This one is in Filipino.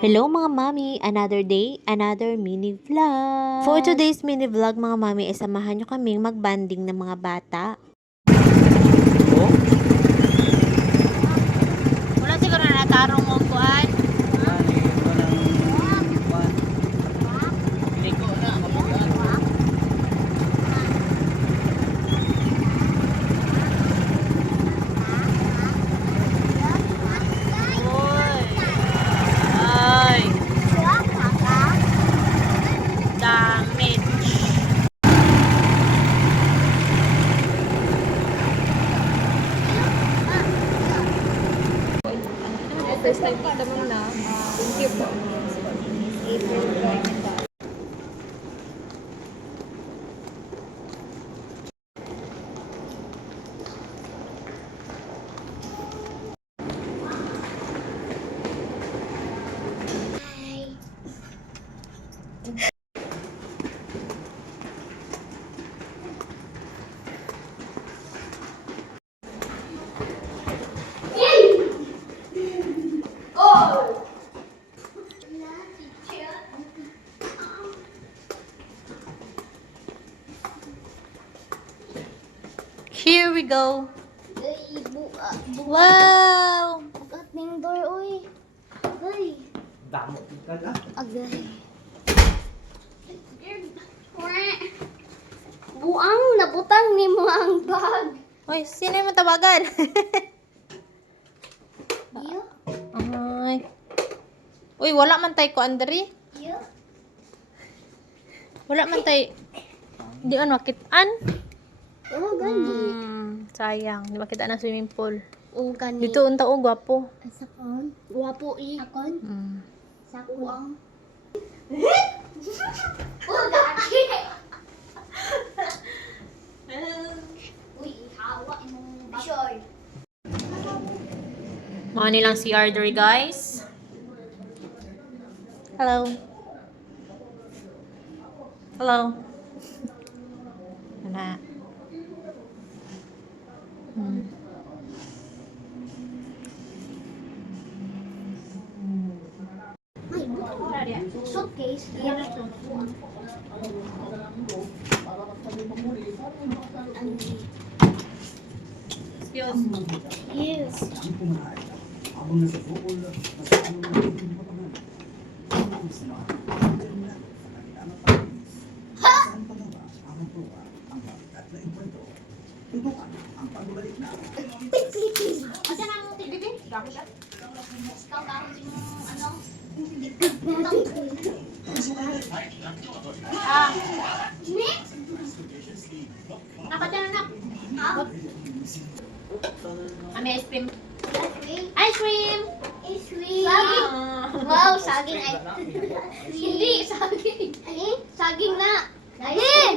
Hello mga mami! Another day, another mini vlog! For today's mini vlog mga mami, samahan nyo kaming magbanding ng mga bata. Wala siguro na natarong mo kuan? First time kita mo na. Thank you po. Here we go! Wow! Bukat ning door, uy. Agay. Damo ka na. Agay. Buang, nabutang ni mo ang bag. Uy, sino yung tawagan? Iyo? Ay. Uy, wala man tayo ko, Andri. Iyo? Wala man tayo. Di on makitaan. Oh, gani. Sayang, di makita ng swimming pool. Oh, gani. Dito unta o gwapo. Sa kon? Guwapo i. Akon? Sa kuwang. Oh, gani. Uy, hawa imong bag. Mga nilang CR there, guys. Hello. Hello. Ana. Ay, suitcase. Here. Excuse me. Yes. Abang nasa bukol, nasa ano na yung mapangan. Saan pa ba ang tuwa, ang bagat na ikwento? Tutukan ang pagbabalik na. Asa na ang TVP? Gago siya. Ikaw ka ang ano? Nakadyan na. Ami ice cream. Saging. Ice cream! Saging. Wow, saging. Hindi, saging. Saging na. Saging.